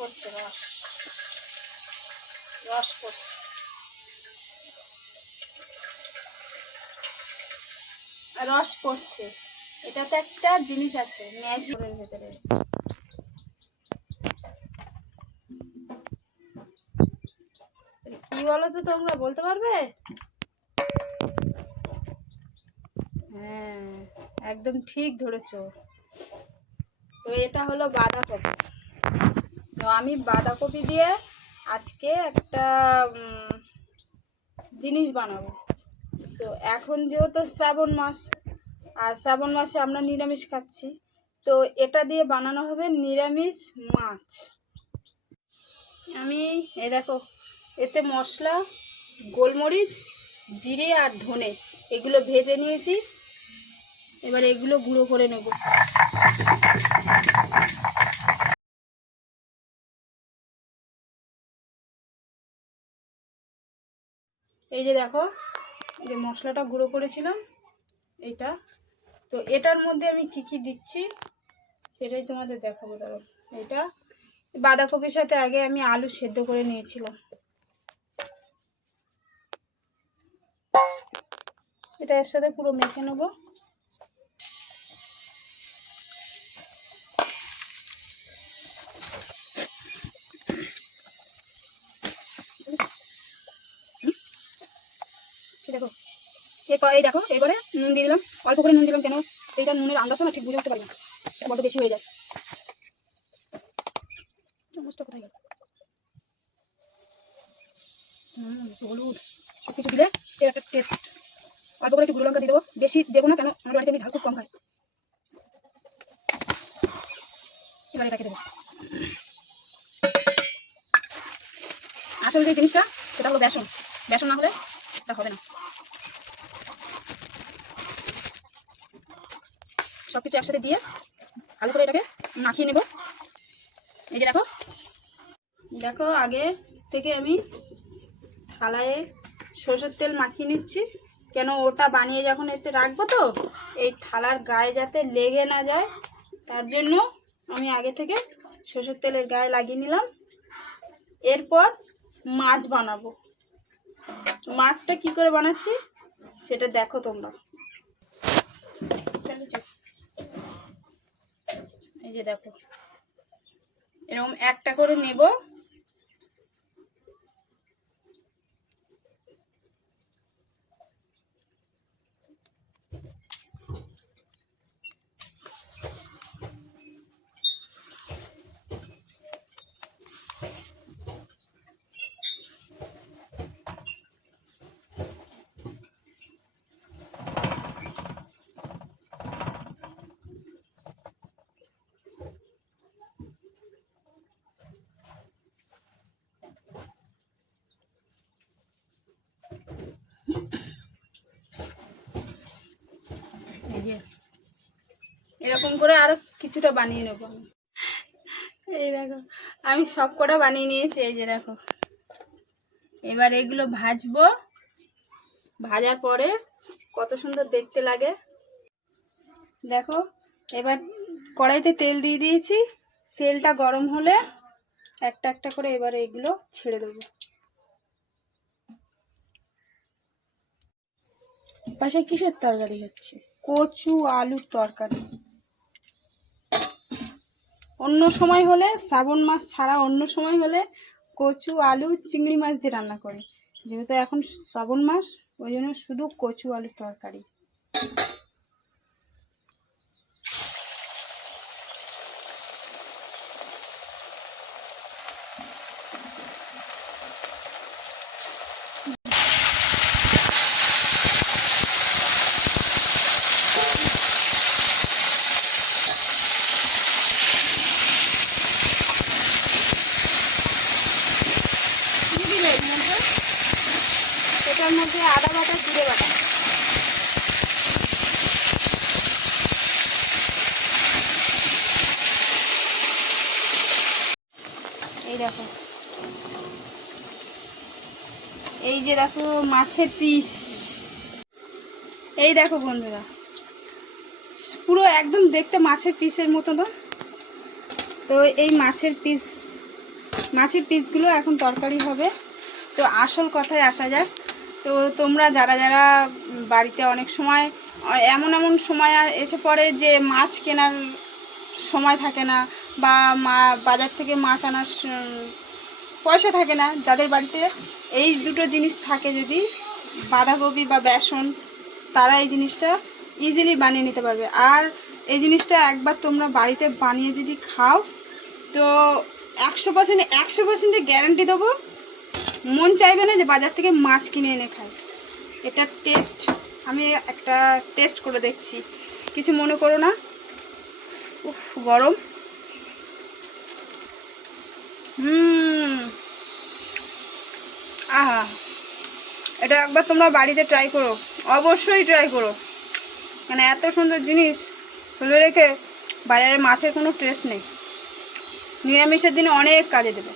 পড়ছে, রস রস পড়ছে। রস পড়ছে, এটাতে একটা জিনিস আছে ম্যাজিকের ভেতরে। কি বলো তো, তোমরা বলতে পারবে? হ্যাঁ, একদম ঠিক ধরেছো। তো এটা হলো বাঁধাকপি। তো আমি বাঁধাকপি দিয়ে আজকে একটা জিনিস বানাবো। তো এখন যেহেতু শ্রাবণ মাস, আর শ্রাবণ মাসে আমরা নিরামিষ খাচ্ছি, তো এটা দিয়ে বানানো হবে নিরামিষ মাছ। আমি এই দেখো, এতে মশলা, গোলমরিচ, জিরে আর ধনে এগুলো ভেজে নিয়েছি। এবার এগুলো গুঁড়ো করে নেব। এই যে দেখো, এই যে মশলাটা গুঁড়ো করেছিলাম এটা। তো এটার মধ্যে আমি কি কি দিচ্ছি সেটাই তোমাদের দেখাবো। ধরো, এটা বাঁধাকপির সাথে আগে আমি আলু সেদ্ধ করে নিয়েছিলাম। এটা এর সাথে পুরো মেখে নেবো। দেখো, এই দেখো, এবারে নুন দিয়ে দিলাম। অল্প করে নুন দিলাম, কেন এইটা নুনের আন্দাজটা না ঠিক বুঝে উঠতে পারি না, বড্ড বেশি হয়ে যায়। চামচটা কোথায় গেল? হলুদ, সব কিছু দিলে এর একটা টেস্ট। অল্প করে একটু গুঁড়ো লঙ্কা দিয়ে দেবো, বেশি দেবো না, কেন আমার বাড়িতে আমি ঝাল খুব কম খাই। এবার এটাকে দেবো। আসল যে জিনিসটা সেটা হলো বেসন। বেসন না হলে এটা হবে না। সবকিছু একসাথে দিয়ে ভালো করে এটাকে মাখিয়ে নেব। এই যে দেখো, দেখো আগে থেকে আমি থালায় সরষের তেল মাখিয়ে নিচ্ছি। কেন ওটা বানিয়ে যখন এতে রাখবো, তো এই থালার গায়ে যাতে লেগে না যায়, তার জন্য আমি আগে থেকে সরষের তেলের গায়ে লাগিয়ে নিলাম। এরপর মাছ বানাবো। মাছটা কি করে বানাচ্ছি সেটা দেখো তোমরা। এই যে দেখো, এরকম একটা করে নেব। এই যে এরকম করে আরো কিছুটা বানিয়ে নেবো আমি। এই দেখো, আমি সব কটা বানিয়ে নিয়েছি। এই যে দেখো, এবার এগুলো ভাজবো। ভাজার পরে কত সুন্দর দেখতে লাগে দেখো। এবার কড়াইতে তেল দিয়ে দিয়েছি। তেলটা গরম হলে একটা একটা করে এবার এগুলো ছেড়ে দেবো। পাশে কিসের তরকারি হচ্ছে? কচু আলুর তরকারি। অন্য সময় হলে, শ্রাবণ মাস ছাড়া অন্য সময় হলে কচু আলু চিংড়ি মাছ দিয়ে রান্না করি। যেহেতু এখন শ্রাবণ মাস, ওই জন্য শুধু কচু আলুর তরকারি। এটার মধ্যে আদা বাটা, জিরে বাটা। এই দেখো, এই যে দেখো মাছের পিস। এই দেখো বন্ধুরা, পুরো একদম দেখতে মাছের পিসের মতো না? তো এই মাছের পিস মাছের পিসগুলো এখন তরকারি হবে। তো আসল কথায় আসা যাক। তো তোমরা যারা যারা বাড়িতে অনেক সময় এমন এমন সময় এসে পড়ে যে মাছ কেনার সময় থাকে না, বা বাজার থেকে মাছ আনার পয়সা থাকে না, যাদের বাড়িতে এই দুটো জিনিস থাকে, যদি বাঁধাকপি বা বেসন, তারা এই জিনিসটা ইজিলি বানিয়ে নিতে পারবে। আর এই জিনিসটা একবার তোমরা বাড়িতে বানিয়ে যদি খাও তো 100% গ্যারান্টি দেবো, মন চাইবে না যে বাজার থেকে মাছ কিনে এনে খাই। এটা টেস্ট, আমি একটা টেস্ট করে দেখছি, কিছু মনে করো না। উফ, গরম। আহা, এটা একবার তোমরা বাড়িতে ট্রাই করো, অবশ্যই ট্রাই করো। মানে এত সুন্দর জিনিস ফেলে রেখে বাজারে মাছের কোনো টেস্ট নেই। নিরামিষের দিনে অনেক কাজে দেবে।